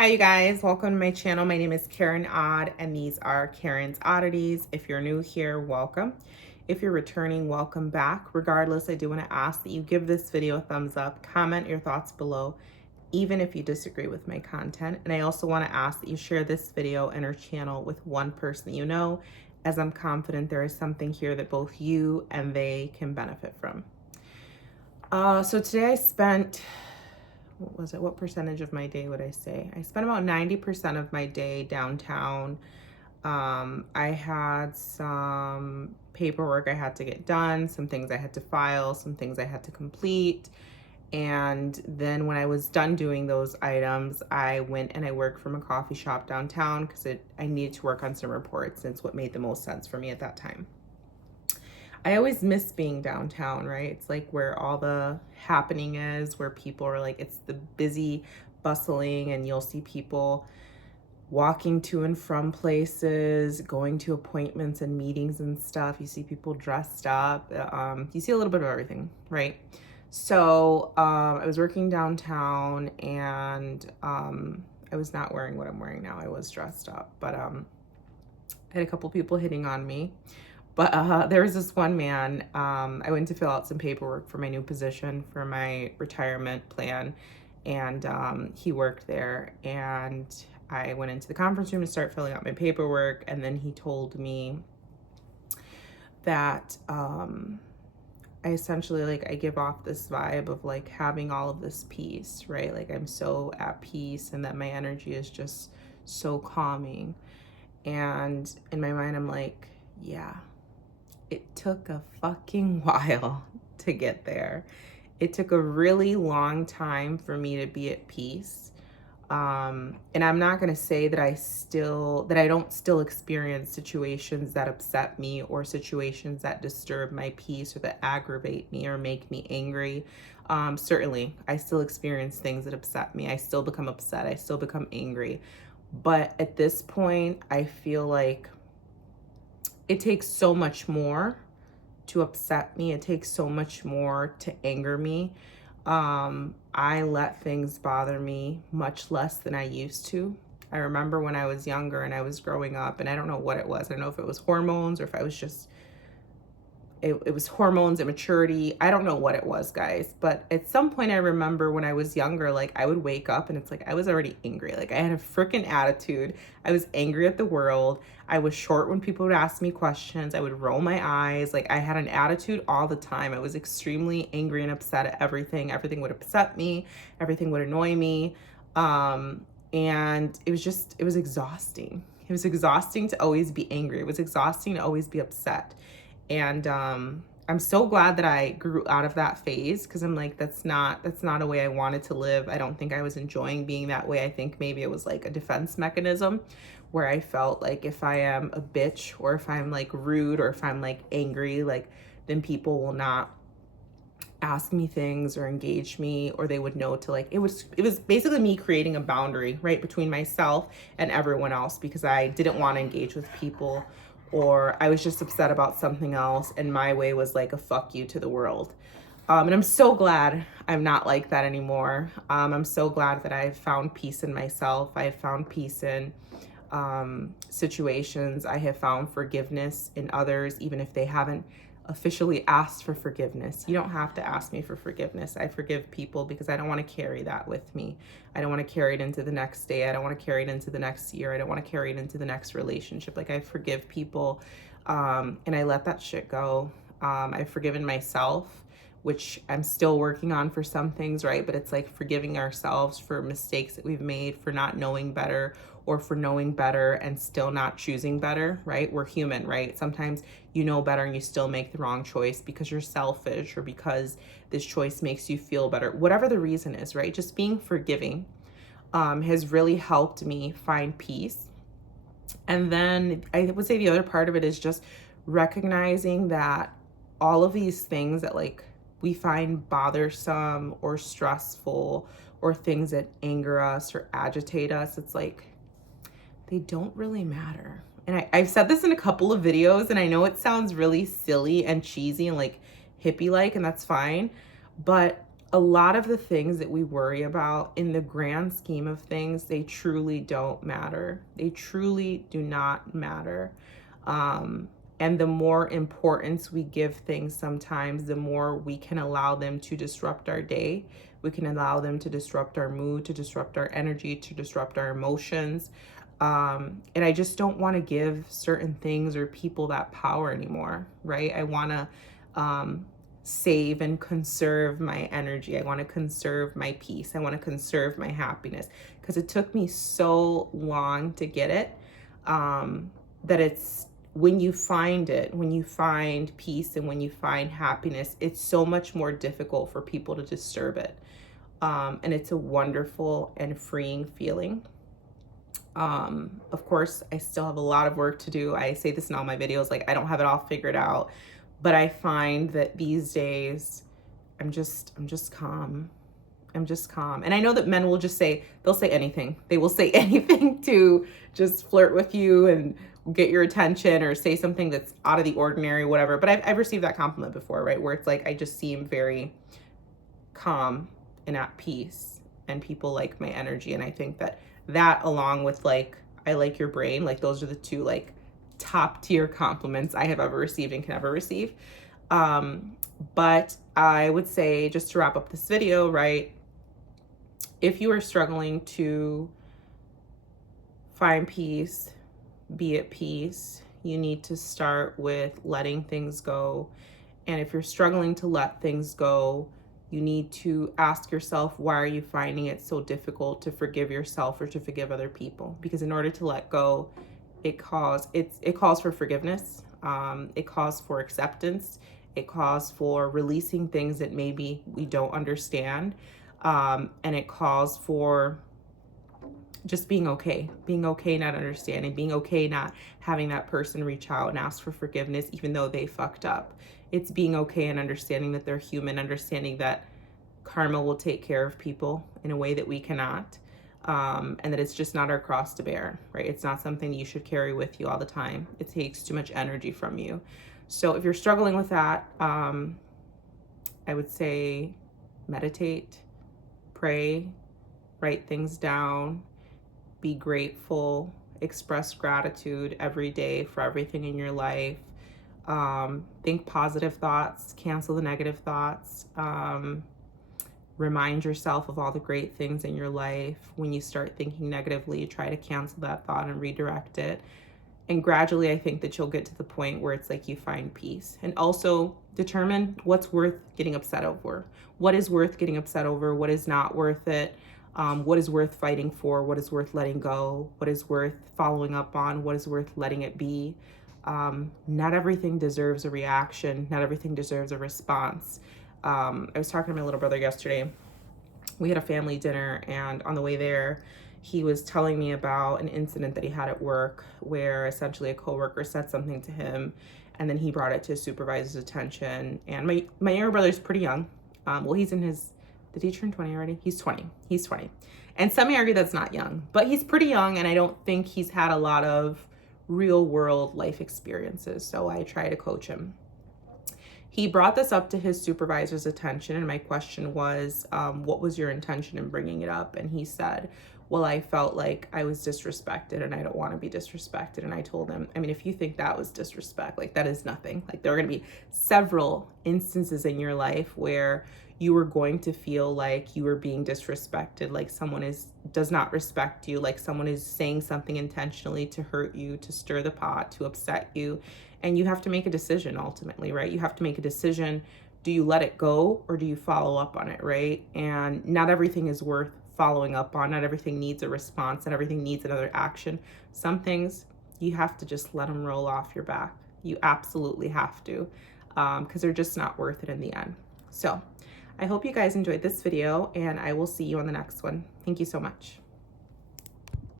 Hi, you guys. Welcome to my channel. My name is Karen Odd, and these are Karen's Oddities. If you're new here, welcome. If you're returning, welcome back. Regardless, I do want to ask that you give this video a thumbs up, comment your thoughts below, even if you disagree with my content. And I also want to ask that you share this video and our channel with one person that you know, as I'm confident there is something here that both you and they can benefit from. So today I spent, what was it? What percentage of my day would I say? I spent about 90% of my day downtown. I had some paperwork I had to get done, some things I had to file, some things I had to complete. And then when I was done doing those items, I went and I worked from a coffee shop downtown because I needed to work on some reports. And it's what made the most sense for me at that time. I always miss being downtown, right? It's like where all the happening is, where people are like, it's the busy, bustling, and you'll see people walking to and from places, going to appointments and meetings and stuff. You see people dressed up. You see a little bit of everything, right? So I was working downtown and I was not wearing what I'm wearing now. I was dressed up, but I had a couple people hitting on me. But there was this one man, I went to fill out some paperwork for my new position for my retirement plan, and he worked there. And I went into the conference room to start filling out my paperwork, and then he told me that I essentially, like, I give off this vibe of like having all of this peace, right? Like I'm so at peace and that my energy is just so calming. And in my mind, I'm like, yeah. It took a fucking while to get there. It took a really long time for me to be at peace. And I'm not going to say that I don't still experience situations that upset me or situations that disturb my peace or that aggravate me or make me angry. Certainly, I still experience things that upset me. I still become upset. I still become angry. But at this point, I feel like it takes so much more to upset me. It takes so much more to anger me. I let things bother me much less than I used to. I remember when I was younger and I was growing up, and I don't know what it was. I don't know if it was hormones or if I was just it was hormones, immaturity. I don't know what it was, guys. But at some point I remember when I was younger, like I would wake up and it's like I was already angry. Like I had a freaking attitude. I was angry at the world. I was short when people would ask me questions. I would roll my eyes. Like I had an attitude all the time. I was extremely angry and upset at everything. Everything would upset me. Everything would annoy me. And it was exhausting. It was exhausting to always be angry. It was exhausting to always be upset. And I'm so glad that I grew out of that phase, because I'm like, that's not a way I wanted to live. I don't think I was enjoying being that way. I think maybe it was like a defense mechanism where I felt like if I am a bitch or if I'm like rude or if I'm like angry, like then people will not ask me things or engage me, or they would know to like, it was basically me creating a boundary right between myself and everyone else, because I didn't want to engage with people, or I was just upset about something else, and my way was like a fuck you to the world. And I'm so glad I'm not like that anymore. I'm so glad that I've found peace in myself. I've found peace in situations. I have found forgiveness in others, even if they haven't officially asked for forgiveness. You don't have to ask me for forgiveness. I forgive people because I don't want to carry that with me. I don't want to carry it into the next day. I don't want to carry it into the next year. I don't want to carry it into the next relationship. Like I forgive people, and I let that shit go. I've forgiven myself, which I'm still working on for some things, right? But it's like forgiving ourselves for mistakes that we've made, for not knowing better, or for knowing better and still not choosing better, right? We're human, right? Sometimes you know better and you still make the wrong choice because you're selfish or because this choice makes you feel better. Whatever the reason is, right? Just being forgiving has really helped me find peace. And then I would say the other part of it is just recognizing that all of these things that like we find bothersome or stressful, or things that anger us or agitate us, it's like they don't really matter. And I've said this in a couple of videos, and I know it sounds really silly and cheesy and like hippie like, and that's fine. But a lot of the things that we worry about in the grand scheme of things, they truly don't matter. They truly do not matter. And the more importance we give things sometimes, the more we can allow them to disrupt our day. We can allow them to disrupt our mood, to disrupt our energy, to disrupt our emotions. And I just don't want to give certain things or people that power anymore, right? I want to save and conserve my energy. I want to conserve my peace. I want to conserve my happiness, because it took me so long to get it, that it's, when you find it, when you find peace and when you find happiness, it's so much more difficult for people to disturb it. And it's a wonderful and freeing feeling. Of course, I still have a lot of work to do. I say this in all my videos, like I don't have it all figured out, but I find that these days I'm just calm. I'm just calm. And I know that men will just say, they'll say anything. They will say anything to just flirt with you and get your attention, or say something that's out of the ordinary, whatever. But I've received that compliment before, right? Where it's like, I just seem very calm and at peace, and people like my energy. And I think that along with like, I like your brain, like those are the two like top tier compliments I have ever received and can ever receive. But I would say, just to wrap up this video, right? If you are struggling to find peace, be at peace, you need to start with letting things go. And if you're struggling to let things go, you need to ask yourself, why are you finding it so difficult to forgive yourself or to forgive other people? Because in order to let go, it calls for forgiveness. It calls for acceptance. It calls for releasing things that maybe we don't understand. And it calls for just being okay not understanding, being okay not having that person reach out and ask for forgiveness even though they fucked up. It's being okay and understanding that they're human, understanding that karma will take care of people in a way that we cannot, and that it's just not our cross to bear, right? It's not something you should carry with you all the time. It takes too much energy from you. So if you're struggling with that, I would say meditate, pray, write things down, be grateful, express gratitude every day for everything in your life. Think positive thoughts, cancel the negative thoughts. Remind yourself of all the great things in your life. When you start thinking negatively, try to cancel that thought and redirect it. And gradually, I think that you'll get to the point where it's like you find peace. And also determine what's worth getting upset over. What is worth getting upset over? What is not worth it? What is worth fighting for? What is worth letting go? What is worth following up on? What is worth letting it be? Not everything deserves a reaction. Not everything deserves a response. I was talking to my little brother yesterday. We had a family dinner, and on the way there, he was telling me about an incident that he had at work where essentially a coworker said something to him, and then he brought it to his supervisor's attention. And my younger brother's pretty young. Well, he's in his, did he turn 20 already? He's 20. He's 20. And some may argue that's not young, but he's pretty young, and I don't think he's had a lot of real world life experiences. So I try to coach him. He brought this up to his supervisor's attention, and my question was, what was your intention in bringing it up? And he said, well, I felt like I was disrespected and I don't want to be disrespected. And I told him, I mean, if you think that was disrespect, like that is nothing. Like there are going to be several instances in your life where you were going to feel like you were being disrespected, like someone does not respect you, like someone is saying something intentionally to hurt you, to stir the pot, to upset you. And you have to make a decision ultimately, right? You have to make a decision. Do you let it go or do you follow up on it, right? And not everything is worth following up on. Not everything needs a response, and everything needs another action. Some things you have to just let them roll off your back. You absolutely have to, because they're just not worth it in the end. So I hope you guys enjoyed this video, and I will see you on the next one. Thank you so much.